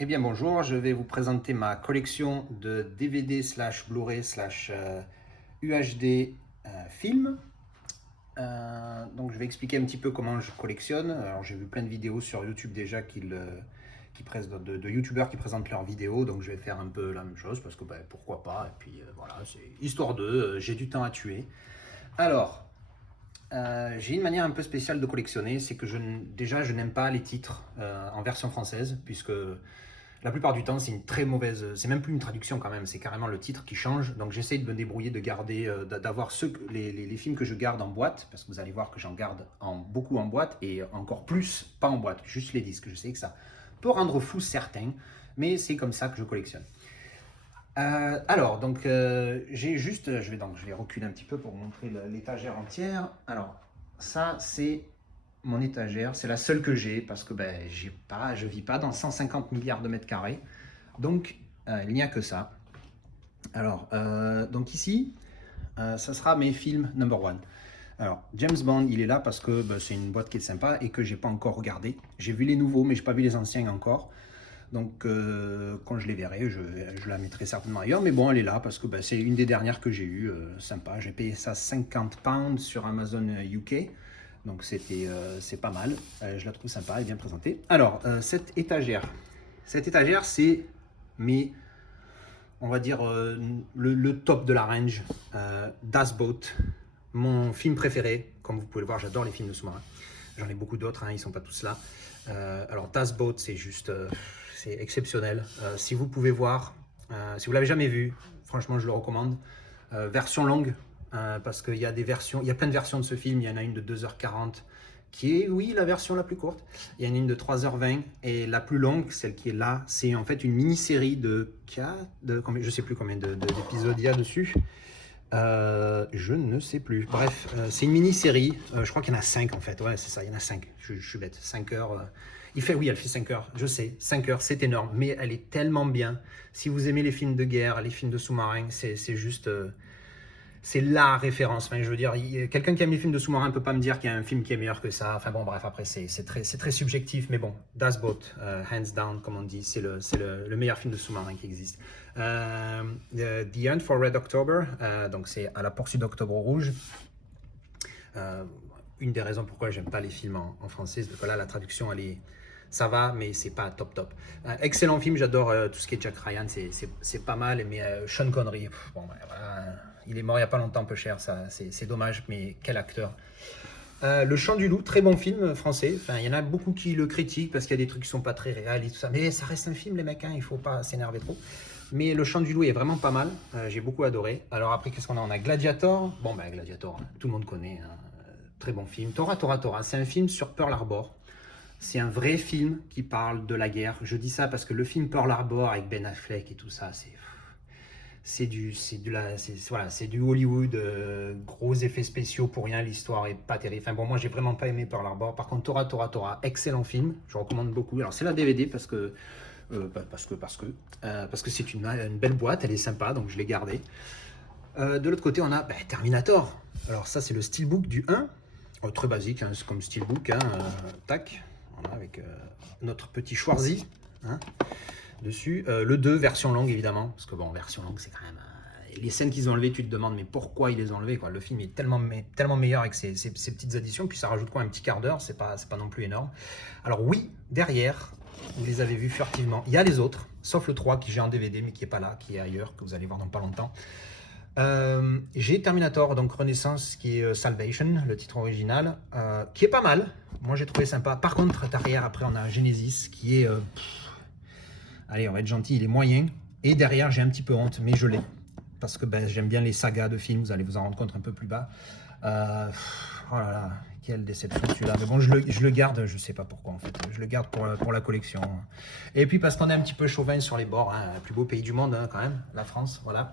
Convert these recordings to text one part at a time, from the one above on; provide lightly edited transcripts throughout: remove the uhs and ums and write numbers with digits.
Eh bien bonjour, je vais vous présenter ma collection de DVD slash Blu-ray slash UHD films. Donc je vais expliquer un petit peu comment je collectionne. Alors j'ai vu plein de vidéos sur YouTube déjà de YouTubeurs qui présentent leurs vidéos, donc je vais faire un peu la même chose parce que pourquoi pas. Et puis voilà, c'est histoire de, j'ai du temps à tuer. Alors, j'ai une manière un peu spéciale de collectionner, c'est que déjà je n'aime pas les titres en version française, puisque la plupart du temps c'est une très mauvaise, c'est même plus une traduction quand même, c'est carrément le titre qui change. Donc j'essaye de me débrouiller, de garder, d'avoir les films que je garde en boîte, parce que vous allez voir que j'en garde beaucoup en boîte, et encore plus pas en boîte, juste les disques. Je sais que ça peut rendre fou certains, mais c'est comme ça que je collectionne. Alors, donc, je vais reculer un petit peu pour vous montrer l'étagère entière. Alors, ça, c'est mon étagère. C'est la seule que j'ai parce que je vis pas dans 150 milliards de mètres carrés. Donc, il n'y a que ça. Alors, donc ici, ça sera mes films number one. Alors, James Bond, il est là parce que c'est une boîte qui est sympa et que j'ai pas encore regardé. J'ai vu les nouveaux, mais j'ai pas vu les anciens encore. Donc, quand je les verrai, je la mettrai certainement ailleurs. Mais bon, elle est là parce que c'est une des dernières que j'ai eues. Sympa. J'ai payé ça 50 pounds sur Amazon UK. Donc, c'est pas mal. Je la trouve sympa et bien présentée. Alors, cette étagère, c'est mes, on va dire, le top de la range. Das Boat, mon film préféré. Comme vous pouvez le voir, j'adore les films de sous-marins. J'en ai beaucoup d'autres, hein, ils ne sont pas tous là. Alors, Das Boat, c'est juste, c'est exceptionnel. Si vous pouvez voir, si vous l'avez jamais vu, franchement, je le recommande. Version longue, parce qu'il y a des versions, il y a plein de versions de ce film. Il y en a une de 2h40 qui est, oui, la version la plus courte. Il y en a une de 3h20 et la plus longue, celle qui est là, c'est en fait une mini-série je sais plus combien d'épisodes il y a dessus. Je ne sais plus. Bref, c'est une mini-série. Je crois qu'il y en a 5 en fait. Ouais, c'est ça, il y en a 5. Je suis bête. 5 heures. Oui, elle fait 5 heures. Je sais, 5 heures, c'est énorme. Mais elle est tellement bien. Si vous aimez les films de guerre, les films de sous-marins, c'est juste. C'est la référence. Enfin, je veux dire, quelqu'un qui aime les films de sous-marins ne peut pas me dire qu'il y a un film qui est meilleur que ça. Enfin bon, bref, après, c'est très subjectif. Mais bon, Das Boat, hands down, comme on dit, c'est le meilleur film de sous-marin qui existe. The Hunt for Red October, donc c'est à la poursuite d'Octobre Rouge. Une des raisons pourquoi j'aime pas les films en français, c'est que là, la traduction, ça va, mais c'est pas top. Excellent film, j'adore tout ce qui est Jack Ryan, c'est pas mal, mais Sean Connery, voilà, il est mort il y a pas longtemps, peu cher, ça, c'est dommage, mais quel acteur. Le Chant du Loup, très bon film français. Enfin, il y en a beaucoup qui le critiquent parce qu'il y a des trucs qui sont pas très réalistes, tout ça. Mais ça reste un film, les mecs, hein, il faut pas s'énerver trop. Mais Le Chant du Loup est vraiment pas mal. J'ai beaucoup adoré. Alors après, qu'est-ce qu'on a? On a Gladiator. Bon, Gladiator, hein, tout le monde connaît. Hein. Très bon film. Tora Tora Tora, c'est un film sur Pearl Harbor. C'est un vrai film qui parle de la guerre. Je dis ça parce que le film Pearl Harbor avec Ben Affleck et tout ça, c'est du Hollywood, gros effets spéciaux pour rien, l'histoire est pas terrible. Enfin bon, moi j'ai vraiment pas aimé Pearl Harbor. Par contre, Tora Tora Tora, excellent film, je recommande beaucoup. Alors c'est la DVD parce que c'est une belle boîte, elle est sympa, donc je l'ai gardée. De l'autre côté, on a Terminator. Alors ça, c'est le steelbook du 1. Très basique, hein, c'est comme steelbook. Hein, tac, voilà, avec notre petit Schwarzy hein, dessus. Le 2, version longue, évidemment. Parce que bon, version longue, c'est quand même... les scènes qu'ils ont enlevées, tu te demandes, mais pourquoi ils les ont enlevées quoi. Le film est tellement meilleur avec ses petites additions. Puis ça rajoute quoi, un petit quart d'heure, c'est pas non plus énorme. Alors oui, derrière, vous les avez vus furtivement. Il y a les autres, sauf le 3 que j'ai en DVD, mais qui est pas là, qui est ailleurs, que vous allez voir dans pas longtemps. J'ai Terminator, donc Renaissance, qui est Salvation, le titre original, qui est pas mal. Moi j'ai trouvé sympa. Par contre, derrière, après, on a Genesis, qui est. Allez, on va être gentil, il est moyen. Et derrière, j'ai un petit peu honte, mais je l'ai. Parce que j'aime bien les sagas de films, vous allez vous en rendre compte un peu plus bas. Oh là là, quelle déception celui-là. Mais bon, je le garde, je sais pas pourquoi en fait. Je le garde pour la collection. Et puis parce qu'on est un petit peu chauvin sur les bords, hein, le plus beau pays du monde hein, quand même, la France, voilà.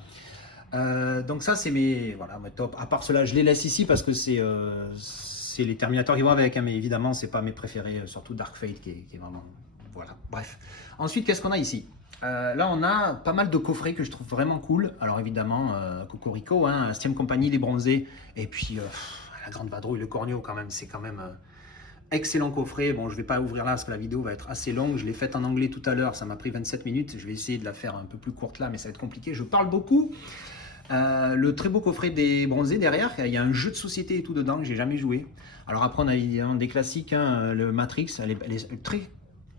Donc ça c'est mes top. À part cela, je les laisse ici parce que c'est les Terminators qui vont avec, hein, mais évidemment c'est pas mes préférés, surtout Dark Fate qui est vraiment voilà. Bref. Ensuite qu'est-ce qu'on a ici? Là on a pas mal de coffrets que je trouve vraiment cool. Alors évidemment Cocorico, hein, 7ème compagnie, les bronzés, et puis la grande vadrouille, le corneau quand même, c'est quand même excellent coffret. Bon, je ne vais pas ouvrir là parce que la vidéo va être assez longue. Je l'ai faite en anglais tout à l'heure, ça m'a pris 27 minutes. Je vais essayer de la faire un peu plus courte là, mais ça va être compliqué. Je parle beaucoup. Le très beau coffret des bronzés derrière, il y a un jeu de société et tout dedans que j'ai jamais joué. Alors après, on a évidemment des classiques, hein, le Matrix, elle est très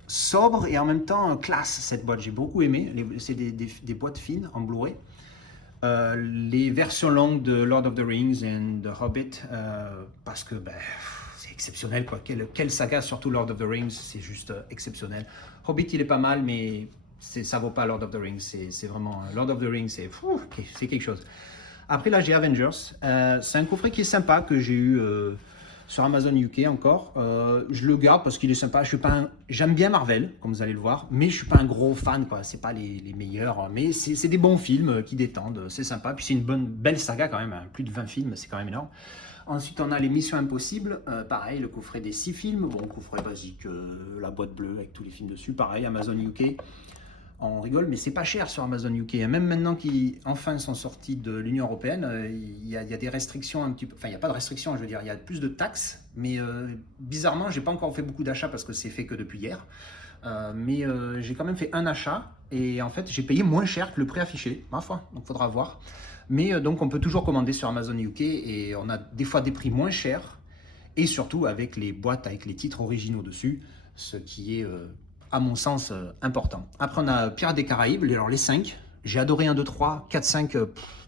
sobre et en même temps classe cette boîte. J'ai beaucoup aimé. C'est des boîtes fines en Blu-ray. Les versions longues de Lord of the Rings et The Hobbit, parce que c'est exceptionnel quoi. Quelle saga, surtout Lord of the Rings, c'est juste exceptionnel. Hobbit il est pas mal, mais ça vaut pas Lord of the Rings. C'est vraiment Lord of the Rings, c'est quelque chose. Après là j'ai Avengers. C'est un coffret qui est sympa que j'ai eu sur Amazon UK encore. Je le garde parce qu'il est sympa. J'aime bien Marvel, comme vous allez le voir, mais je suis pas un gros fan, quoi. C'est pas les meilleurs, mais c'est des bons films qui détendent. C'est sympa. Puis c'est une belle saga quand même. Hein. Plus de 20 films, c'est quand même énorme. Ensuite, on a les Missions Impossibles. Pareil, le coffret des 6 films. Bon, coffret basique, la boîte bleue avec tous les films dessus. Pareil, Amazon UK. On rigole, mais c'est pas cher sur Amazon UK. Même maintenant qu'ils enfin sont sortis de l'Union Européenne, il y a des restrictions un petit peu. Enfin, il n'y a pas de restrictions, je veux dire, il y a plus de taxes. Mais bizarrement, j'ai pas encore fait beaucoup d'achats parce que c'est fait que depuis hier. Mais j'ai quand même fait un achat et en fait, j'ai payé moins cher que le prix affiché. Ma foi, donc faudra voir. Mais donc, on peut toujours commander sur Amazon UK et on a des fois des prix moins chers et surtout avec les boîtes avec les titres originaux dessus, ce qui est à mon sens important. Après on a Pirates des Caraïbes, alors les 5, j'ai adoré 1, 2, 3, 4, 5,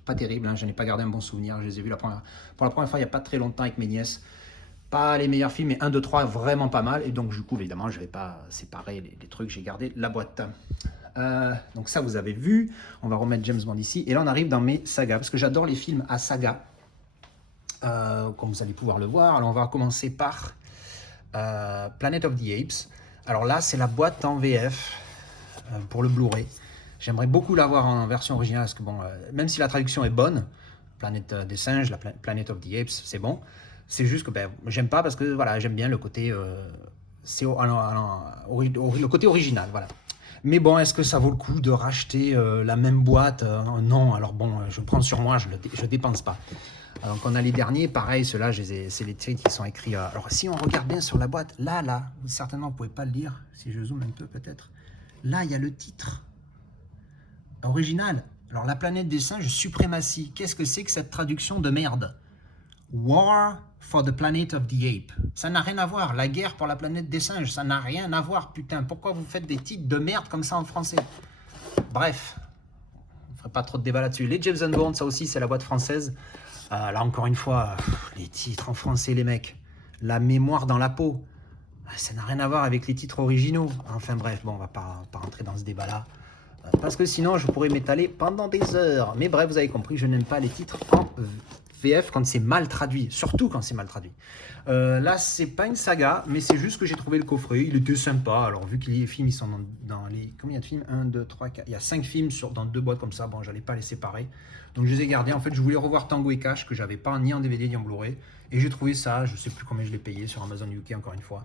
pas terrible, hein, je n'ai pas gardé un bon souvenir, je les ai vus pour la première fois il n'y a pas très longtemps avec mes nièces, pas les meilleurs films, mais 1, 2, 3 vraiment pas mal, et donc du coup évidemment je ne vais pas séparer les trucs, j'ai gardé la boîte. Donc ça vous avez vu, on va remettre James Bond ici, et là on arrive dans mes sagas, parce que j'adore les films à saga, comme vous allez pouvoir le voir. Alors on va commencer par Planet of the Apes. Alors là, c'est la boîte en VF pour le Blu-ray. J'aimerais beaucoup l'avoir en version originale parce que bon, même si la traduction est bonne, Planète des singes, la Planet of the Apes, c'est bon. C'est juste que j'aime pas parce que voilà, j'aime bien le côté, le côté original, voilà. Mais bon, est-ce que ça vaut le coup de racheter la même boîte? Non, alors bon, je prends sur moi, je dépense pas. Donc on a les derniers, pareil, ceux-là, c'est les titres qui sont écrits. Alors si on regarde bien sur la boîte, là, certainement vous ne pouvez pas le lire, si je zoome un peu peut-être. Là, il y a le titre original. Alors la planète des singes, suprématie. Qu'est-ce que c'est que cette traduction de merde? War for the Planet of the Ape. Ça n'a rien à voir. La guerre pour la planète des singes, ça n'a rien à voir, putain. Pourquoi vous faites des titres de merde comme ça en français? Bref, on ne ferait pas trop de débat là-dessus. Les James Bond, ça aussi, c'est la boîte française. Là, encore une fois, les titres en français, les mecs. La mémoire dans la peau. Ça n'a rien à voir avec les titres originaux. Enfin bref, bon, on va pas rentrer dans ce débat-là. Parce que sinon, je pourrais m'étaler pendant des heures. Mais bref, vous avez compris, je n'aime pas les titres en VF quand c'est mal traduit. Surtout quand c'est mal traduit. Là, c'est pas une saga, mais c'est juste que j'ai trouvé le coffret. Il était sympa. Alors, vu que les films, ils sont dans les... Combien de films? 1, 2, 3, 4... Il y a 5 films dans 2 boîtes comme ça. Bon, j'allais pas les séparer. Donc, je les ai gardés. En fait, je voulais revoir Tango et Cash, que j'avais pas ni en DVD ni en Blu-ray. Et j'ai trouvé ça. Je sais plus combien je l'ai payé sur Amazon UK, encore une fois.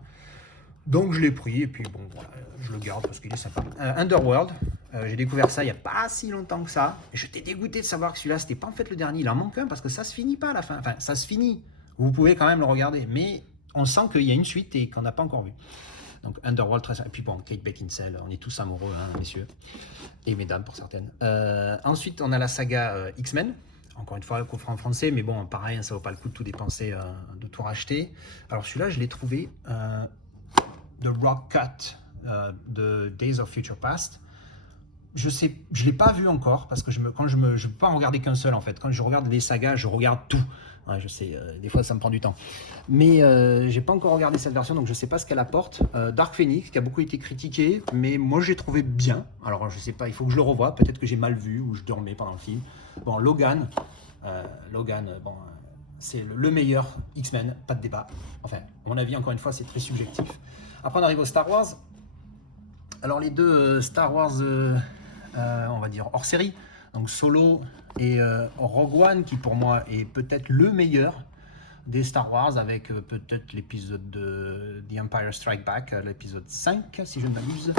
Donc, je l'ai pris. Et puis, bon, voilà, je le garde parce qu'il est sympa. Underworld. J'ai découvert ça il n'y a pas si longtemps que ça. Et j'étais dégoûté de savoir que celui-là, c'était pas en fait le dernier. Il en manque un parce que ça se finit pas à la fin. Enfin, ça se finit. Vous pouvez quand même le regarder. Mais on sent qu'il y a une suite et qu'on n'a pas encore vu. Donc, Underworld, très sympa. Et puis bon, Kate Beckinsale, on est tous amoureux, hein, messieurs. Et mesdames, pour certaines. Ensuite, on a la saga X-Men. Encore une fois, le coffret en français. Mais bon, pareil, ça vaut pas le coup de tout dépenser, de tout racheter. Alors, celui-là, je l'ai trouvé. The Rock Cut de Days of Future Past. Je ne l'ai pas vu encore parce que je ne peux pas en regarder qu'un seul en fait. Quand je regarde les sagas, je regarde tout. Ouais, je sais, des fois ça me prend du temps. Mais j'ai pas encore regardé cette version, donc je sais pas ce qu'elle apporte. Dark Phoenix, qui a beaucoup été critiqué, mais moi j'ai trouvé bien. Alors je sais pas, il faut que je le revoie. Peut-être que j'ai mal vu ou je dormais pendant le film. Bon, Logan, bon, c'est le meilleur X-Men, pas de débat. Enfin, à mon avis, encore une fois, c'est très subjectif. Après, on arrive au Star Wars. Alors les deux Star Wars, on va dire hors série, donc Solo et Rogue One, qui pour moi est peut-être le meilleur des Star Wars, avec peut-être l'épisode de The Empire Strike Back, l'épisode 5 si je ne m'abuse.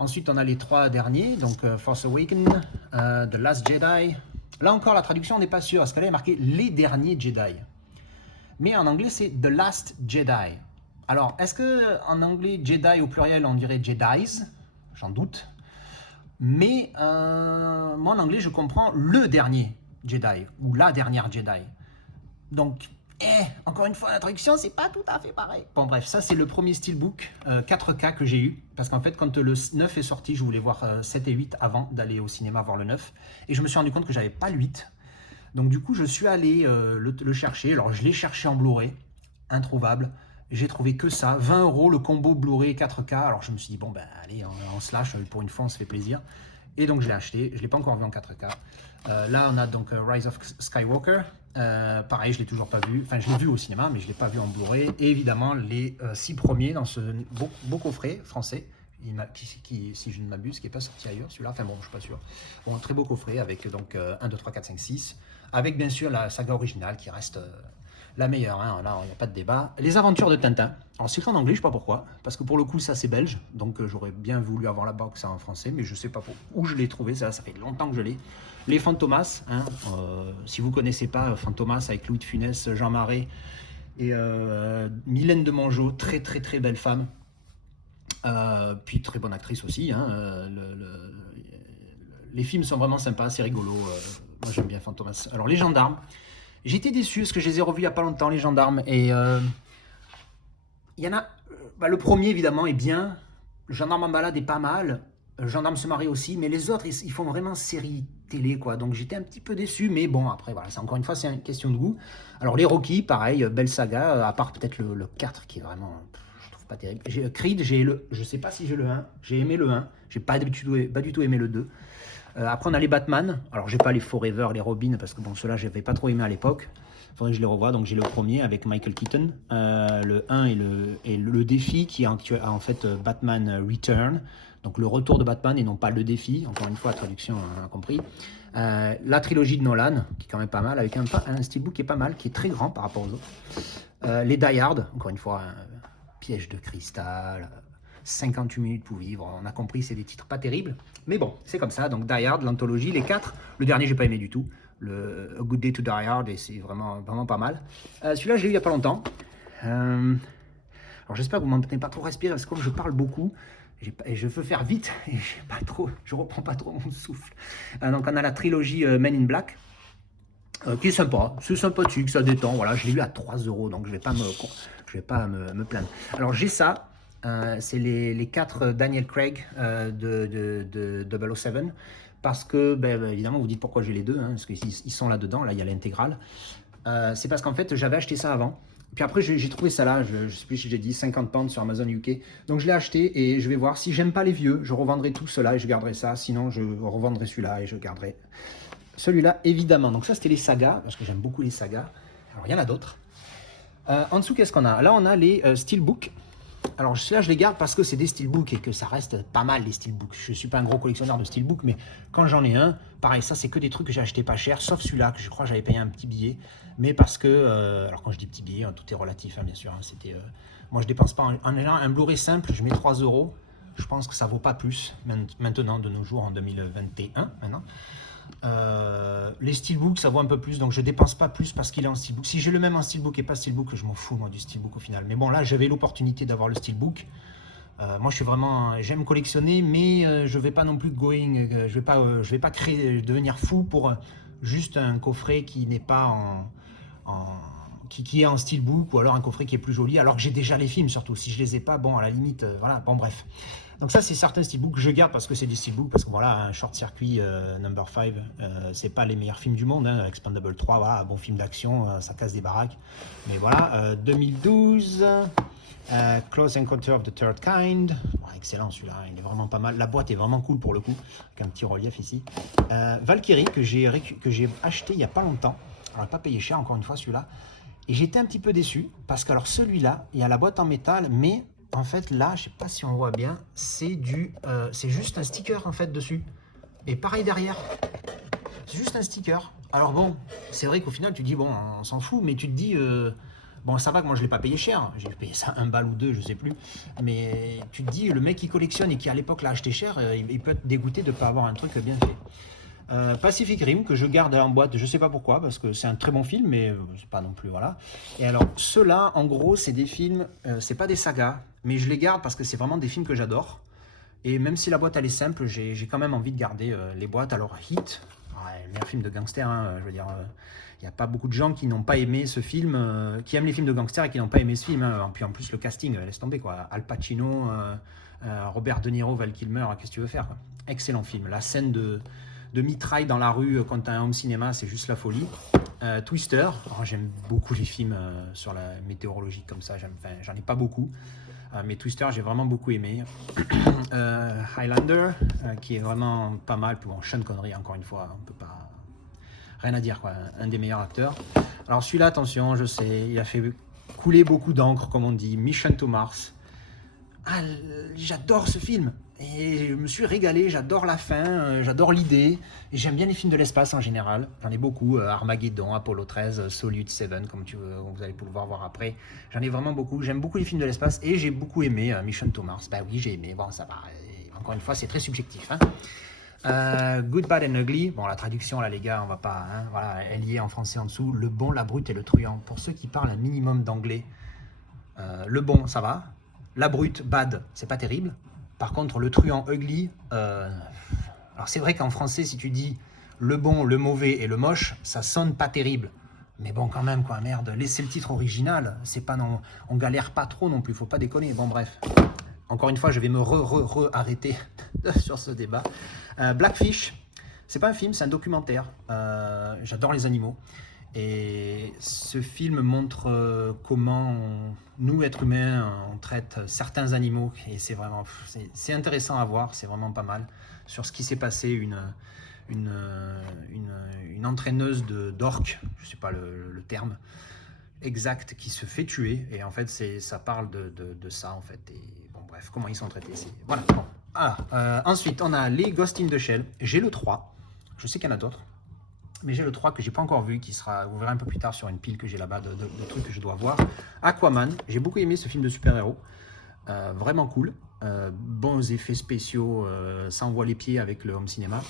Ensuite on a les 3 derniers, donc Force Awakens, The Last Jedi. Là encore la traduction on n'est pas sûr, parce qu'elle est marquée les derniers Jedi, mais en anglais c'est The Last Jedi. Alors, est-ce que en anglais Jedi au pluriel on dirait Jedis? J'en doute. Mais moi en anglais je comprends le dernier Jedi ou la dernière Jedi. Donc, encore une fois, la traduction, c'est pas tout à fait pareil. Bon, bref, ça, c'est le premier steelbook 4K que j'ai eu. Parce qu'en fait, quand le 9 est sorti, je voulais voir 7 et 8 avant d'aller au cinéma voir le 9. Et je me suis rendu compte que j'avais pas le 8. Donc, du coup, je suis allé le chercher. Alors, je l'ai cherché en Blu-ray, introuvable. J'ai trouvé que ça, 20 € le combo Blu-ray 4K. Alors, je me suis dit, bon, ben, allez, on se lâche, pour une fois, on se fait plaisir. Et donc, je l'ai acheté. Je ne l'ai pas encore vu en 4K. Là, on a donc Rise of Skywalker. Pareil, je ne l'ai toujours pas vu. Enfin, je l'ai vu au cinéma, mais je ne l'ai pas vu en Blu-ray. Et évidemment, les 6 premiers dans ce beau coffret français, si je ne m'abuse, qui n'est pas sorti ailleurs, celui-là. Enfin bon, je ne suis pas sûr. Bon, un très beau coffret avec donc 1, 2, 3, 4, 5, 6. Avec bien sûr la saga originale qui reste la meilleure. Hein. Là, il n'y a pas de débat. Les aventures de Tintin. Alors, c'est écrit en anglais, je ne sais pas pourquoi. Parce que pour le coup, ça, c'est belge. Donc, j'aurais bien voulu avoir la box en français. Mais je ne sais pas où je l'ai trouvé. Ça fait longtemps que je l'ai. Les Fantomas, hein, si vous ne connaissez pas Fantomas avec Louis de Funès, Jean Marais et Mylène de Mongeau, très très très belle femme, puis très bonne actrice aussi. Hein, les films sont vraiment sympas, c'est rigolo. Moi j'aime bien Fantomas. Alors les gendarmes, j'ai été déçu parce que je les ai revus il n'y a pas longtemps, les gendarmes, et il y en a. Le premier évidemment est bien, le gendarme en balade est pas mal. Gendarme se marie aussi, mais les autres, ils font vraiment série télé, quoi. Donc j'étais un petit peu déçu, mais bon, après, voilà, encore une fois, c'est une question de goût. Alors les Rocky, pareil, belle saga, à part peut-être le 4, qui est vraiment, je trouve pas terrible. Creed, je sais pas si j'ai le 1, j'ai aimé le 1, j'ai pas du tout aimé le 2. Après, on a les Batman, alors j'ai pas les Forever, les Robin, parce que bon, ceux-là, j'avais pas trop aimé à l'époque. Faudrait que je les revoie. Donc j'ai le premier avec Michael Keaton, le 1 et le défi qui est en fait Batman Return. Donc le retour de Batman et non pas le défi. Encore une fois, la traduction, on a compris. La trilogie de Nolan, qui est quand même pas mal, avec un steelbook qui est pas mal, qui est très grand par rapport aux autres. Les Die Hard, encore une fois, Piège de cristal, 58 minutes pour vivre. On a compris, c'est des titres pas terribles. Mais bon, c'est comme ça. Donc Die Hard, l'anthologie, les 4. Le dernier, j'ai pas aimé du tout. A Good Day to Die Hard, et c'est vraiment, vraiment pas mal. Celui-là, je l'ai eu il y a pas longtemps. Alors j'espère que vous m'entendez pas trop respirer, parce que comme je parle beaucoup, et je veux faire vite, et je reprends pas trop mon souffle. Donc on a la trilogie Men in Black, qui est sympa, c'est sympathique, ça détend. Voilà, je l'ai eu à 3 €, donc je vais pas me plaindre. Alors j'ai ça, c'est les 4 Daniel Craig de 007. Parce que, évidemment, vous dites pourquoi j'ai les deux, hein, parce qu'ils sont là-dedans, là il y a l'intégrale. C'est parce qu'en fait, j'avais acheté ça avant. Puis après, j'ai trouvé ça là, je sais plus si j'ai dit 50 pounds sur Amazon UK. Donc je l'ai acheté et je vais voir. Si j'aime pas les vieux, je revendrai tout cela et je garderai ça. Sinon, je revendrai celui-là et je garderai celui-là, évidemment. Donc ça, c'était les sagas, parce que j'aime beaucoup les sagas. Alors, il y en a d'autres. En dessous, qu'est-ce qu'on a? Là, on a les steelbooks. Alors là, je les garde parce que c'est des steelbooks et que ça reste pas mal, les steelbooks. Je ne suis pas un gros collectionneur de steelbooks, mais quand j'en ai un, pareil, ça c'est que des trucs que j'ai acheté pas cher, sauf celui-là que je crois que j'avais payé un petit billet. Mais parce que, alors quand je dis petit billet, tout est relatif, hein, bien sûr. Hein, moi je dépense pas, en général, un Blu-ray simple, je mets 3 €. Je pense que ça vaut pas plus maintenant, de nos jours, en 2021 maintenant. Les steelbooks ça vaut un peu plus, donc je dépense pas plus parce qu'il est en steelbook. Si j'ai le même en steelbook et pas steelbook, je m'en fous moi du steelbook au final. Mais bon, là j'avais l'opportunité d'avoir le steelbook. Moi je suis vraiment, j'aime collectionner, mais je vais pas non plus je vais pas devenir fou pour juste un coffret qui n'est pas qui est en steelbook, ou alors un coffret qui est plus joli, alors que j'ai déjà les films. Surtout si je les ai pas, bon, à la limite, voilà, bon, bref. Donc ça, c'est certains steelbooks que je garde parce que c'est des steelbooks, parce que voilà, un Short Circuit Number 5, c'est pas les meilleurs films du monde, hein. Expendable 3, voilà, bon film d'action, ça casse des baraques. Mais voilà, 2012, Close Encounter of the Third Kind, excellent celui-là, il est vraiment pas mal. La boîte est vraiment cool pour le coup, avec un petit relief ici. Valkyrie, que j'ai acheté il y a pas longtemps, alors pas payé cher encore une fois celui-là, et j'étais un petit peu déçu, parce que alors celui-là, il y a la boîte en métal, mais en fait, là, je sais pas si on voit bien, c'est juste un sticker en fait dessus. Et pareil derrière, c'est juste un sticker. Alors bon, c'est vrai qu'au final, tu dis bon, on s'en fout, mais tu te dis bon, ça va que moi je l'ai pas payé cher. J'ai payé ça 1 balle ou 2, je sais plus. Mais tu te dis, le mec qui collectionne et qui à l'époque l'a acheté cher, il peut être dégoûté de pas avoir un truc bien fait. Pacific Rim, que je garde en boîte, je sais pas pourquoi, parce que c'est un très bon film, mais c'est pas non plus, voilà. Et alors, ceux-là, en gros, c'est des films, c'est pas des sagas, mais je les garde parce que c'est vraiment des films que j'adore. Et même si la boîte, elle est simple, j'ai quand même envie de garder les boîtes. Alors, Heat, ouais, le meilleur film de gangster, hein, je veux dire, il n'y a pas beaucoup de gens qui n'ont pas aimé ce film, qui aiment les films de gangsters et qui n'ont pas aimé ce film. Hein. Puis en plus, le casting, laisse tomber, quoi. Al Pacino, Robert De Niro, Val Kilmer, qu'est-ce que tu veux faire, quoi. Excellent film. La scène de mitraille dans la rue quand tu as un home cinéma, c'est juste la folie. Twister, j'aime beaucoup les films sur la météorologie comme ça, j'en ai pas beaucoup, mais Twister j'ai vraiment beaucoup aimé. Highlander, qui est vraiment pas mal. Puis bon, Sean Connery, encore une fois, on peut pas, rien à dire, quoi, un des meilleurs acteurs. Alors celui-là, attention, je sais, il a fait couler beaucoup d'encre, comme on dit. Mission to Mars. Ah, j'adore ce film et je me suis régalé, j'adore la fin, j'adore l'idée, et j'aime bien les films de l'espace en général, j'en ai beaucoup, Armageddon, Apollo 13, Solid 7, comme vous allez pouvoir voir après, j'en ai vraiment beaucoup, j'aime beaucoup les films de l'espace et j'ai beaucoup aimé Mission to Mars. Bah oui, j'ai aimé, bon ça va, et encore une fois c'est très subjectif, hein. Good, Bad and Ugly, bon la traduction là les gars, on va pas, hein, voilà, elle y est en français en dessous, le bon, la brute et le truand. Pour ceux qui parlent un minimum d'anglais, le bon ça va, la brute, bad, c'est pas terrible. Par contre, le truand, ugly, alors c'est vrai qu'en français, si tu dis le bon, le mauvais et le moche, ça sonne pas terrible. Mais bon, quand même, quoi, merde, laissez le titre original, c'est pas non, on galère pas trop non plus, faut pas déconner. Bon, bref. Encore une fois, je vais me arrêter sur ce débat. Blackfish, c'est pas un film, c'est un documentaire. J'adore les animaux. Et ce film montre comment nous, êtres humains, on traite certains animaux. Et c'est vraiment, c'est intéressant à voir, c'est vraiment pas mal. Sur ce qui s'est passé, une entraîneuse d'orques, je ne sais pas le terme exact, qui se fait tuer. Et en fait, ça parle de ça, en fait. Et bon, bref, comment ils sont traités. Voilà. Bon. Ensuite, on a les Ghost in the Shell. J'ai le 3. Je sais qu'il y en a d'autres. Mais j'ai le 3 que j'ai pas encore vu, qui sera, vous verrez un peu plus tard sur une pile que j'ai là-bas de trucs que je dois voir. Aquaman, j'ai beaucoup aimé ce film de super-héros, vraiment cool, bons effets spéciaux, ça envoie les pieds avec le home cinéma.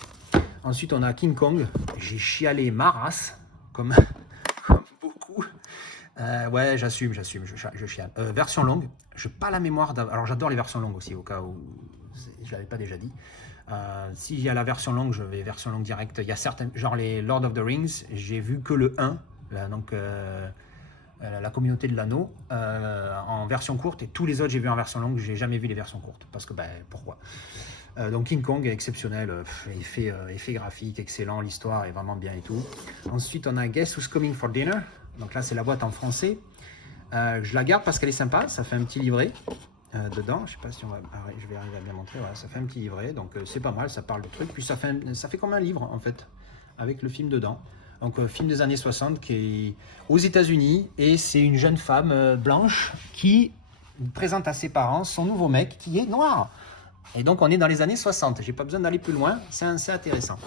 Ensuite on a King Kong, j'ai chialé ma race, comme beaucoup. Ouais, j'assume, je chiale. Version longue, je n'ai pas la mémoire, alors j'adore les versions longues aussi, au cas où je l'avais pas déjà dit. S'il y a la version longue, je vais version longue directe. Il y a certaines, genre les Lord of the Rings, j'ai vu que le 1, là, donc la communauté de l'anneau, en version courte, et tous les autres j'ai vu en version longue. J'ai jamais vu les versions courtes, parce que pourquoi. Donc King Kong est exceptionnel, effet graphique excellent, l'histoire est vraiment bien et tout. Ensuite on a Guess Who's Coming for Dinner, donc là c'est la boîte en français. Je la garde parce qu'elle est sympa, ça fait un petit livret. Dedans, je sais pas si on va, je vais arriver à bien montrer, voilà, ça fait un petit livret, donc c'est pas mal, ça parle de trucs, puis ça fait comme un livre en fait, avec le film dedans. Donc film des années 60 qui est aux États-Unis, et c'est une jeune femme blanche qui présente à ses parents son nouveau mec qui est noir. Et donc on est dans les années 60, j'ai pas besoin d'aller plus loin, c'est intéressant.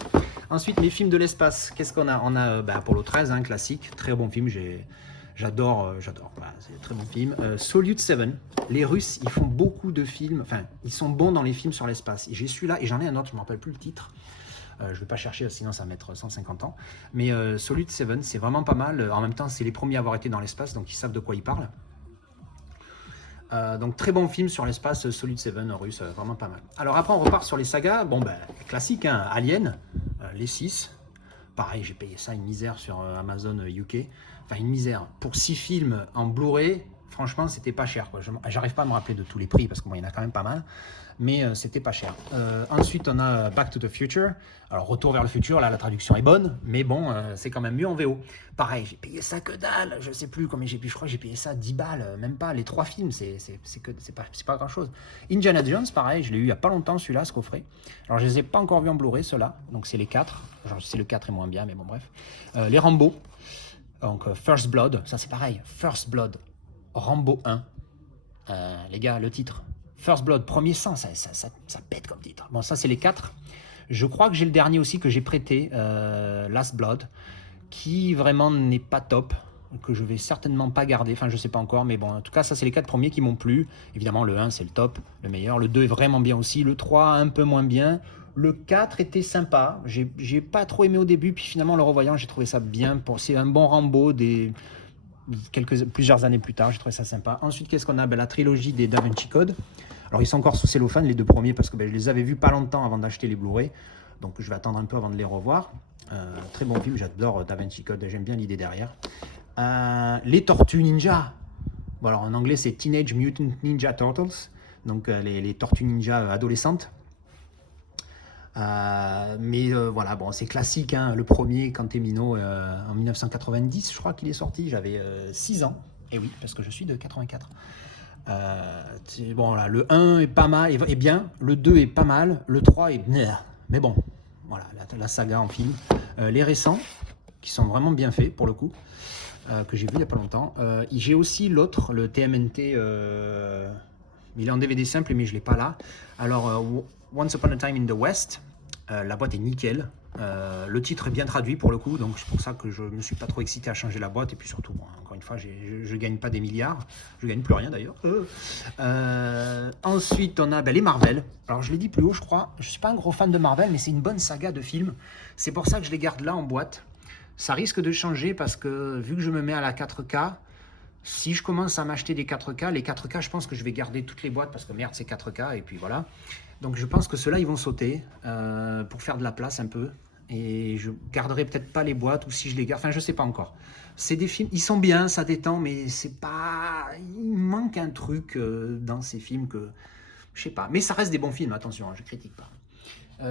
Ensuite les films de l'espace, qu'est-ce qu'on a? On a Apollo 13, hein, classique, très bon film, j'adore, voilà, c'est un très bon film. Solid 7, les Russes, ils font beaucoup de films, enfin, ils sont bons dans les films sur l'espace. J'ai celui-là, et j'en ai un autre, je ne me rappelle plus le titre. Je ne vais pas chercher, sinon ça va mettre 150 ans. Mais Solid 7, c'est vraiment pas mal. En même temps, c'est les premiers à avoir été dans l'espace, donc ils savent de quoi ils parlent. Donc très bon film sur l'espace, Solid 7 russe, vraiment pas mal. Alors après, on repart sur les sagas. Bon, classique, hein, Alien, les 6. Pareil, j'ai payé ça une misère sur Amazon UK. Enfin, une misère. Pour 6 films en Blu-ray, franchement, c'était pas cher, quoi. J'arrive pas à me rappeler de tous les prix, parce qu'il y en a quand même pas mal. Mais c'était pas cher. Ensuite, on a Back to the Future. Alors, Retour vers le futur, là, la traduction est bonne. Mais bon, c'est quand même mieux en VO. Pareil, j'ai payé ça que dalle. Je sais plus combien j'ai payé. Je crois que j'ai payé ça 10 balles. Même pas. Les 3 films, c'est pas grand-chose. Indiana Jones, pareil. Je l'ai eu il y a pas longtemps, celui-là, ce coffret. Alors, je les ai pas encore vus en Blu-ray, ceux-là. Donc, c'est les 4. Genre, c'est le 4 est moins bien, mais bon, bref. Les Rambo. Donc, First Blood. Ça, c'est pareil. First Blood. Rambo 1. Les gars, le titre. First Blood, premier sang, ça pète comme titre. Bon, ça, c'est les 4. Je crois que j'ai le dernier aussi que j'ai prêté, Last Blood, qui vraiment n'est pas top, que je vais certainement pas garder. Enfin, je sais pas encore, mais bon, en tout cas, ça, c'est les 4 premiers qui m'ont plu. Évidemment, le 1, c'est le top, le meilleur. Le 2 est vraiment bien aussi. Le 3, un peu moins bien. Le 4 était sympa, j'ai pas trop aimé au début, puis finalement, le revoyant, j'ai trouvé ça bien. C'est un bon Rambo plusieurs années plus tard, j'ai trouvé ça sympa. Ensuite, qu'est-ce qu'on a? La trilogie des Da Vinci Code. Alors, ils sont encore sous cellophane, les deux premiers, parce que je les avais vus pas longtemps avant d'acheter les Blu-ray. Donc, je vais attendre un peu avant de les revoir. Très bon film, j'adore Da Vinci Code, j'aime bien l'idée derrière. Les Tortues Ninja. Bon, alors, en anglais, c'est Teenage Mutant Ninja Turtles. Donc, les Tortues Ninja adolescentes. Voilà, bon, c'est classique, hein, le premier, quand t'es minot, en 1990, je crois qu'il est sorti, j'avais 6 ans, et oui, parce que je suis de 84. Bon, là, le 1 est pas mal, est bien, le 2 est pas mal, le 3 est... Mais bon, voilà, la saga en film. Les récents, qui sont vraiment bien faits, pour le coup, que j'ai vu il y a pas longtemps. J'ai aussi l'autre, le TMNT, il est en DVD simple, mais je l'ai pas là. Alors, Once Upon a Time in the West, la boîte est nickel. Le titre est bien traduit pour le coup, donc c'est pour ça que je ne me suis pas trop excité à changer la boîte. Et puis surtout, bon, encore une fois, je ne gagne pas des milliards. Je ne gagne plus rien d'ailleurs. Ensuite, on a les Marvel. Alors, je l'ai dit plus haut, je crois. Je ne suis pas un gros fan de Marvel, mais c'est une bonne saga de films. C'est pour ça que je les garde là en boîte. Ça risque de changer parce que vu que je me mets à la 4K, si je commence à m'acheter des 4K, les 4K, je pense que je vais garder toutes les boîtes parce que merde, c'est 4K et puis voilà. Donc je pense que ceux-là, ils vont sauter pour faire de la place un peu. Et je garderai peut-être pas les boîtes ou si je les garde, enfin je sais pas encore. C'est des films, ils sont bien, ça détend, mais c'est pas, il manque un truc dans ces films que je sais pas. Mais ça reste des bons films, attention, hein, je critique pas.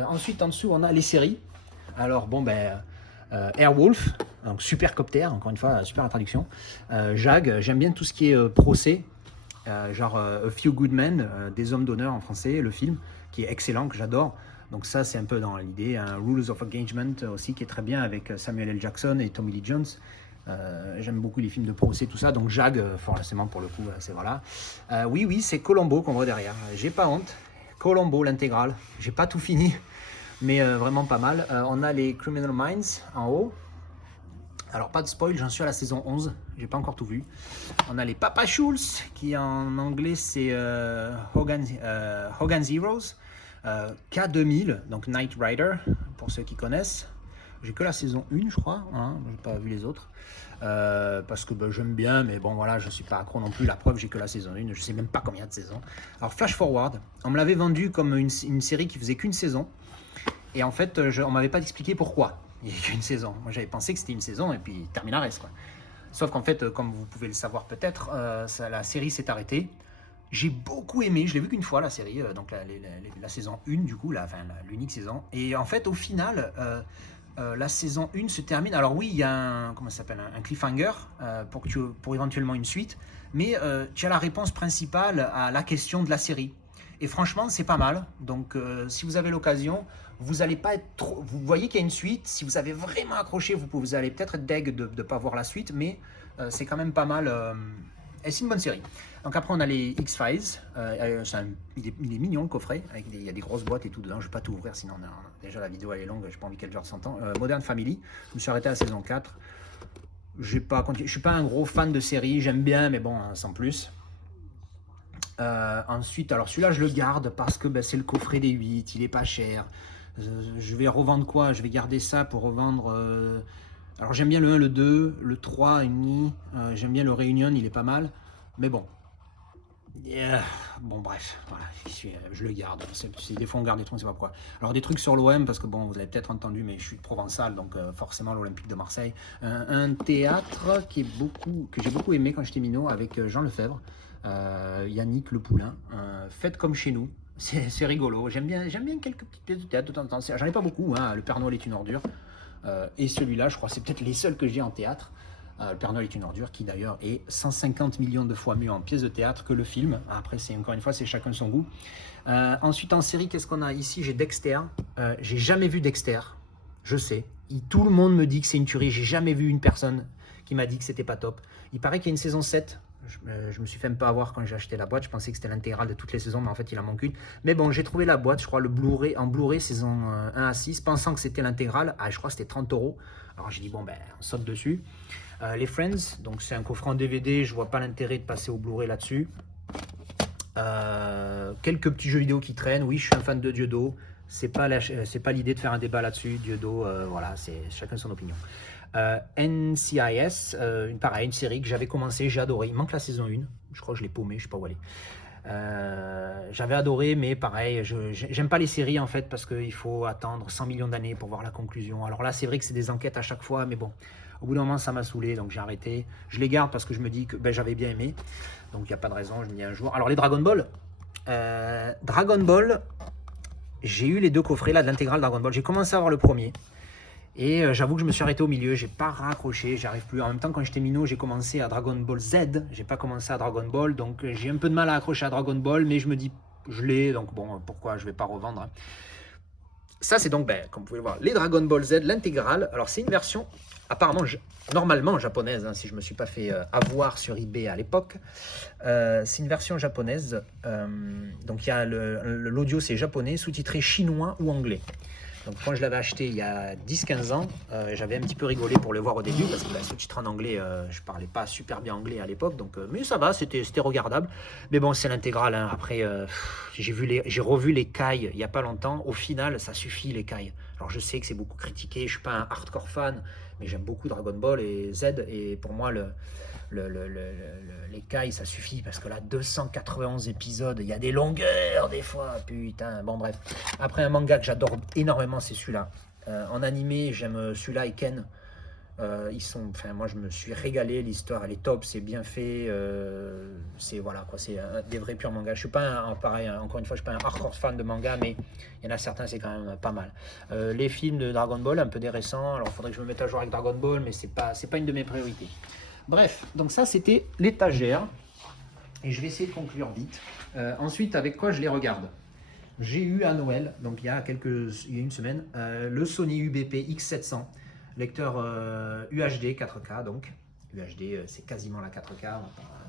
Ensuite en dessous on a les séries. Alors bon Airwolf, donc Supercopter, encore une fois super la traduction. Jag, j'aime bien tout ce qui est procès. Genre A Few Good Men, des hommes d'honneur en français, le film, qui est excellent, que j'adore. Donc ça, c'est un peu dans l'idée. Rules of Engagement aussi, qui est très bien avec Samuel L. Jackson et Tommy Lee Jones. J'aime beaucoup les films de procès, tout ça. Donc Jag, forcément pour le coup, c'est voilà. Oui, c'est Columbo qu'on voit derrière. J'ai pas honte. Columbo, l'intégrale. J'ai pas tout fini, mais vraiment pas mal. On a les Criminal Minds en haut. Alors pas de spoil, j'en suis à la saison 11, j'ai pas encore tout vu. On a les Papa Schultz, qui en anglais c'est Hogan's Heroes, K2000, donc Knight Rider, pour ceux qui connaissent. J'ai que la saison 1 je crois, hein, j'ai pas vu les autres. Parce que j'aime bien, mais bon voilà, je suis pas accro non plus. La preuve, j'ai que la saison 1, je sais même pas combien de saisons. Alors Flash Forward, on me l'avait vendu comme une série qui faisait qu'une saison. Et en fait, on m'avait pas expliqué pourquoi. Il n'y a qu'une saison. Moi, j'avais pensé que c'était une saison et puis terminares, quoi. Sauf qu'en fait, comme vous pouvez le savoir peut-être, la série s'est arrêtée. J'ai beaucoup aimé, je l'ai vu qu'une fois la série, donc la saison 1 du coup, l'unique saison. Et en fait, au final, la saison 1 se termine. Alors oui, il y a un cliffhanger pour éventuellement une suite, mais tu as la réponse principale à la question de la série. Et franchement, c'est pas mal. Donc, si vous avez l'occasion, vous allez pas être trop. Vous voyez qu'il y a une suite. Si vous avez vraiment accroché, vous allez peut-être être deg de ne pas voir la suite, mais c'est quand même pas mal. Et c'est une bonne série. Donc après, on a les X-Files. Il est mignon le coffret. Il y a des grosses boîtes et tout dedans. Je vais pas tout ouvrir, sinon déjà la vidéo elle est longue. J'ai pas envie qu'elle dure 100 ans. Modern Family. Je me suis arrêté à la saison 4. Je suis pas un gros fan de série. J'aime bien, mais bon, hein, sans plus. Ensuite, alors celui-là je le garde parce que c'est le coffret des 8, il est pas cher. Je vais revendre quoi? Je vais garder ça pour revendre. Alors j'aime bien le 1, le 2, le 3 et demi. J'aime bien le Réunion, il est pas mal. Mais bon. Bon bref, voilà, je le garde. Des fois on garde des trucs, on sait pas pourquoi. Alors des trucs sur l'OM, parce que bon, vous avez peut-être entendu, mais je suis de Provençal, donc forcément l'Olympique de Marseille. Un théâtre que j'ai beaucoup aimé quand j'étais minot avec Jean Lefebvre. Yannick Le Poulain, faites comme chez nous, c'est rigolo. J'aime bien quelques petites pièces de théâtre de temps en temps. J'en ai pas beaucoup, hein. Le Père Noël est une ordure. Et celui-là, je crois, c'est peut-être les seuls que j'ai en théâtre. Le Père Noël est une ordure, qui d'ailleurs est 150 millions de fois mieux en pièce de théâtre que le film. Après, encore une fois, c'est chacun son goût. Ensuite, en série, qu'est-ce qu'on a ici? J'ai Dexter. J'ai jamais vu Dexter. Je sais. Tout le monde me dit que c'est une tuerie. J'ai jamais vu une personne qui m'a dit que c'était pas top. Il paraît qu'il y a une saison 7. Je me suis fait même pas avoir quand j'ai acheté la boîte. Je pensais que c'était l'intégrale de toutes les saisons, mais en fait il en manque une. Mais bon, j'ai trouvé la boîte, je crois, en Blu-ray saison 1 à 6, pensant que c'était l'intégrale. Je crois que c'était 30 €. Alors j'ai dit bon, on saute dessus. Les Friends, donc c'est un coffret en DVD, je vois pas l'intérêt de passer au Blu-ray là-dessus. Quelques petits jeux vidéo qui traînent. Oui, je suis un fan de Dieudo. c'est pas l'idée de faire un débat là-dessus, Dieudo, voilà, c'est chacun son opinion. NCIS, une série que j'avais commencé, j'ai adoré. Il manque la saison 1, je crois que je l'ai paumé, je sais pas où elle est. J'avais adoré, mais pareil, j'aime pas les séries en fait parce qu'il faut attendre 100 millions d'années pour voir la conclusion. Alors là, c'est vrai que c'est des enquêtes à chaque fois, mais bon, au bout d'un moment, ça m'a saoulé, donc j'ai arrêté. Je les garde parce que je me dis que ben, j'avais bien aimé, donc il n'y a pas de raison, je me dis un jour. Alors les Dragon Ball, j'ai eu les 2 coffrets là de l'intégrale Dragon Ball. J'ai commencé à voir le premier. Et j'avoue que je me suis arrêté au milieu, j'ai pas raccroché, j'arrive plus. En même temps, quand j'étais minot, j'ai commencé à Dragon Ball Z, j'ai pas commencé à Dragon Ball, donc j'ai un peu de mal à accrocher à Dragon Ball, mais je me dis, je l'ai, donc bon, pourquoi je vais pas revendre, hein. Ça, c'est donc, ben, comme vous pouvez le voir, les Dragon Ball Z, l'intégrale. Alors, c'est une version, apparemment, normalement japonaise, hein, si je me suis pas fait avoir sur eBay à l'époque. C'est une version japonaise, donc il y a l'audio, c'est japonais, sous-titré chinois ou anglais. Donc quand je l'avais acheté il y a 10-15 ans, j'avais un petit peu rigolé pour le voir au début parce que sous-titre en anglais, je parlais pas super bien anglais à l'époque, donc mais ça va, c'était regardable. Mais bon, c'est l'intégrale, hein. Après, j'ai revu les Kai il y a pas longtemps. Au final, ça suffit les Kai. Alors je sais que c'est beaucoup critiqué, je suis pas un hardcore fan, mais j'aime beaucoup Dragon Ball et Z, et pour moi les Kai ça suffit parce que là 291 épisodes, il y a des longueurs des fois, putain, bon bref. Après, un manga que j'adore énormément, c'est celui-là. En animé, j'aime celui-là et Ken. Moi je me suis régalé, l'histoire elle est top, c'est bien fait, c'est voilà quoi, c'est des vrais purs mangas. Je suis pas pareil, hein, encore une fois, je suis pas un hardcore fan de manga, mais il y en a certains, c'est quand même pas mal. Les films de Dragon Ball, un peu des récents, alors il faudrait que je me mette à jour avec Dragon Ball, mais c'est pas une de mes priorités. Bref, donc ça c'était l'étagère, et je vais essayer de conclure vite. Ensuite, avec quoi je les regarde? J'ai eu à Noël, donc il y a une semaine, le Sony UBP X700, lecteur UHD 4K, donc UHD c'est quasiment la 4K,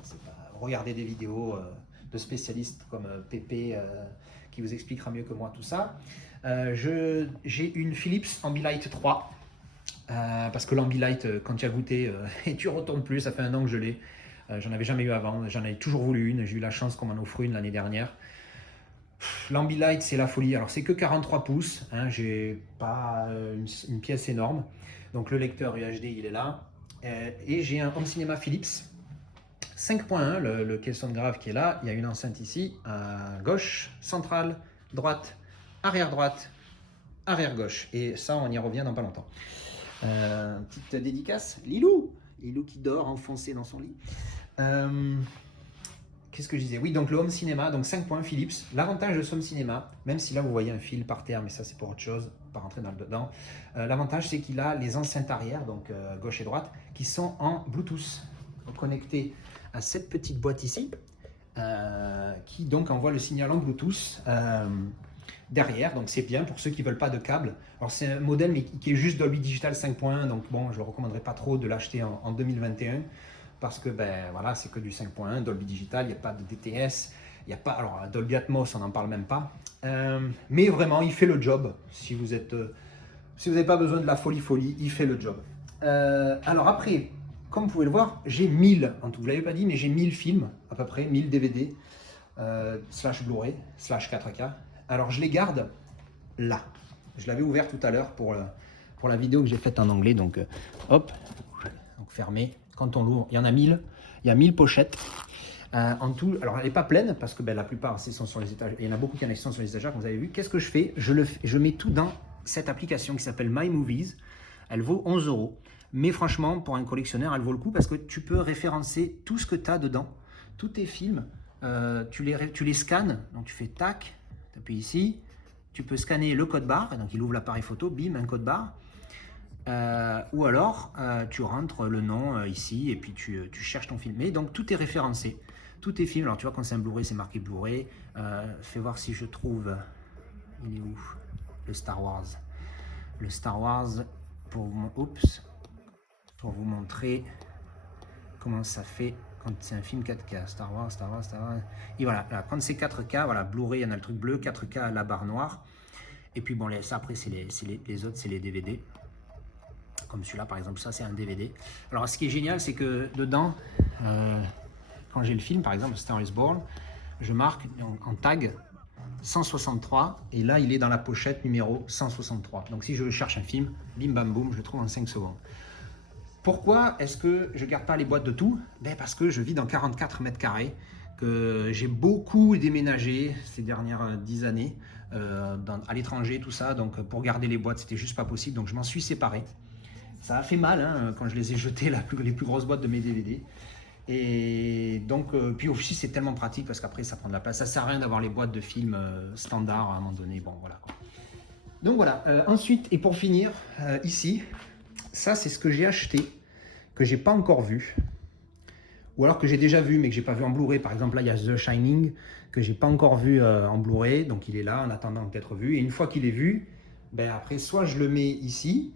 c'est pas regarder des vidéos de spécialistes comme Pépé qui vous expliquera mieux que moi tout ça. J'ai une Philips Ambilight 3, parce que l'Ambilight, quand tu as goûté et tu retournes plus, ça fait 1 an que je l'ai. J'en avais jamais eu avant, j'en avais toujours voulu une, j'ai eu la chance qu'on m'en offre une l'année dernière. L'Ambilight, c'est la folie. Alors, c'est que 43 pouces, hein, j'ai pas une pièce énorme. Donc, le lecteur UHD, il est là. Et j'ai un home cinéma Philips 5.1, le caisson grave qui est là. Il y a une enceinte ici, à gauche, centrale, droite, arrière gauche. Et ça, on y revient dans pas longtemps. Petite dédicace, Lilou qui dort enfoncé dans son lit. Qu'est-ce que je disais? Oui, donc le home cinéma, donc 5 points Philips. L'avantage de ce home cinéma, même si là vous voyez un fil par terre, mais ça c'est pour autre chose, pas rentrer dedans. L'avantage c'est qu'il a les enceintes arrière, donc gauche et droite, qui sont en Bluetooth, connectées à cette petite boîte ici, qui donc envoie le signal en Bluetooth derrière. Donc c'est bien pour ceux qui ne veulent pas de câble. Alors c'est un modèle mais qui est juste Dolby Digital 5.1, donc bon, je ne le recommanderais pas trop de l'acheter en 2021. Parce que ben voilà, c'est que du 5.1, Dolby Digital, il n'y a pas de DTS, il n'y a pas, alors Dolby Atmos, on n'en parle même pas. Mais vraiment, il fait le job. Si vous n'avez pas besoin de la folie, il fait le job. Alors après, comme vous pouvez le voir, j'ai 1000, en tout, vous ne l'avez pas dit, mais j'ai 1000 films, à peu près, 1000 DVD, slash Blu-ray, slash 4K. Alors je les garde là. Je l'avais ouvert tout à l'heure pour la vidéo que j'ai faite en anglais, donc hop, donc fermé. Quand on l'ouvre, il y en a 1000, il y a 1000 pochettes en tout. Alors elle n'est pas pleine parce que ben, la plupart sont sur les étagères. Il y en a beaucoup qui sont sur les étagères, comme vous avez vu. Qu'est-ce que je fais? Je mets tout dans cette application qui s'appelle My Movies. Elle vaut 11 €. Mais franchement, pour un collectionneur, elle vaut le coup parce que tu peux référencer tout ce que tu as dedans. Tous tes films, tu les scannes. Donc tu fais tac, tu appuies ici. Tu peux scanner le code barre. Donc il ouvre l'appareil photo, bim, un code barre. Ou alors tu rentres le nom ici et puis tu cherches ton film. Mais donc tout est référencé, tous tes films. Alors tu vois, quand c'est un Blu-ray, c'est marqué Blu-ray. Fais voir si je trouve, il est où le Star Wars. Le Star Wars pour vous montrer comment ça fait quand c'est un film 4K. Star Wars. Et voilà, là, quand c'est 4K, voilà, Blu-ray, il y en a le truc bleu, 4K, la barre noire. Et puis bon, ça après c'est les autres, c'est les DVD. Comme celui-là par exemple, ça c'est un DVD. Alors ce qui est génial, c'est que dedans, quand j'ai le film par exemple Star is Born, je marque en tag 163 et là il est dans la pochette numéro 163. Donc si je cherche un film, bim bam boum, je le trouve en 5 secondes. Pourquoi est-ce que je ne garde pas les boîtes de tout? Parce que je vis dans 44 mètres carrés, que j'ai beaucoup déménagé ces dernières 10 années à l'étranger, tout ça. Donc pour garder les boîtes, c'était juste pas possible. Donc je m'en suis séparé. Ça a fait mal hein, quand je les ai jetées, les plus grosses boîtes de mes DVD. Et donc, puis aussi c'est tellement pratique parce qu'après ça prend de la place. Ça sert à rien d'avoir les boîtes de films standards à un moment donné. Bon voilà. Donc voilà. Ensuite, et pour finir, ici, ça c'est ce que j'ai acheté, que j'ai pas encore vu, ou alors que j'ai déjà vu mais que j'ai pas vu en Blu-ray. Par exemple là il y a The Shining que j'ai pas encore vu en Blu-ray, donc il est là en attendant d'être vu. Et une fois qu'il est vu, après soit je le mets ici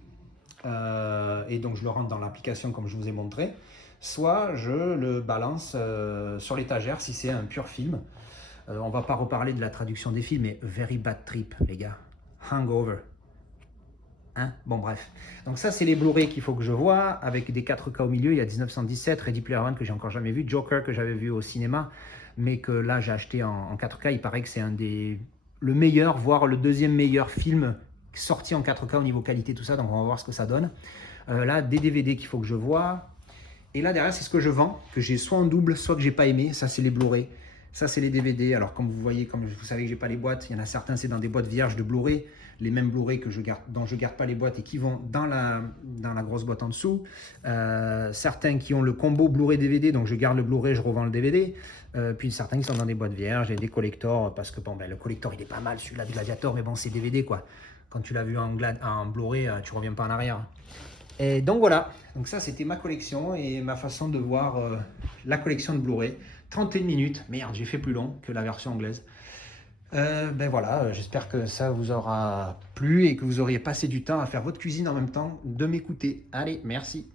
et donc je le rentre dans l'application comme je vous ai montré, soit je le balance sur l'étagère si c'est un pur film. On va pas reparler de la traduction des films, mais Very Bad Trip les gars, Hangover. Hein, bon bref, donc ça c'est les Blu-ray qu'il faut que je vois, avec des 4K au milieu. Il y a 1917, Ready Player One que j'ai encore jamais vu, Joker que j'avais vu au cinéma, mais que là j'ai acheté en 4K. Il paraît que c'est le meilleur, voire le deuxième meilleur film sorti en 4K au niveau qualité, tout ça, donc on va voir ce que ça donne. Là, des DVD qu'il faut que je vois, et là derrière c'est ce que je vends, que j'ai soit en double, soit que j'ai pas aimé. Ça c'est les Blu-ray, ça c'est les DVD. Alors comme vous voyez, comme vous savez que j'ai pas les boîtes, il y en a certains c'est dans des boîtes vierges de Blu-ray, les mêmes Blu-ray dont je garde pas les boîtes et qui vont dans la grosse boîte en dessous. Certains qui ont le combo Blu-ray DVD, donc je garde le Blu-ray, je revends le DVD. Puis certains qui sont dans des boîtes vierges et des collectors, parce que bon, le collector il est pas mal, celui-là de Gladiator, mais bon c'est DVD quoi. Quand tu l'as vu en Blu-ray, tu reviens pas en arrière. Et donc voilà, donc ça c'était ma collection et ma façon de voir la collection de Blu-ray. 31 minutes, merde j'ai fait plus long que la version anglaise. Voilà, j'espère que ça vous aura plu et que vous auriez passé du temps à faire votre cuisine en même temps de m'écouter. Allez, merci.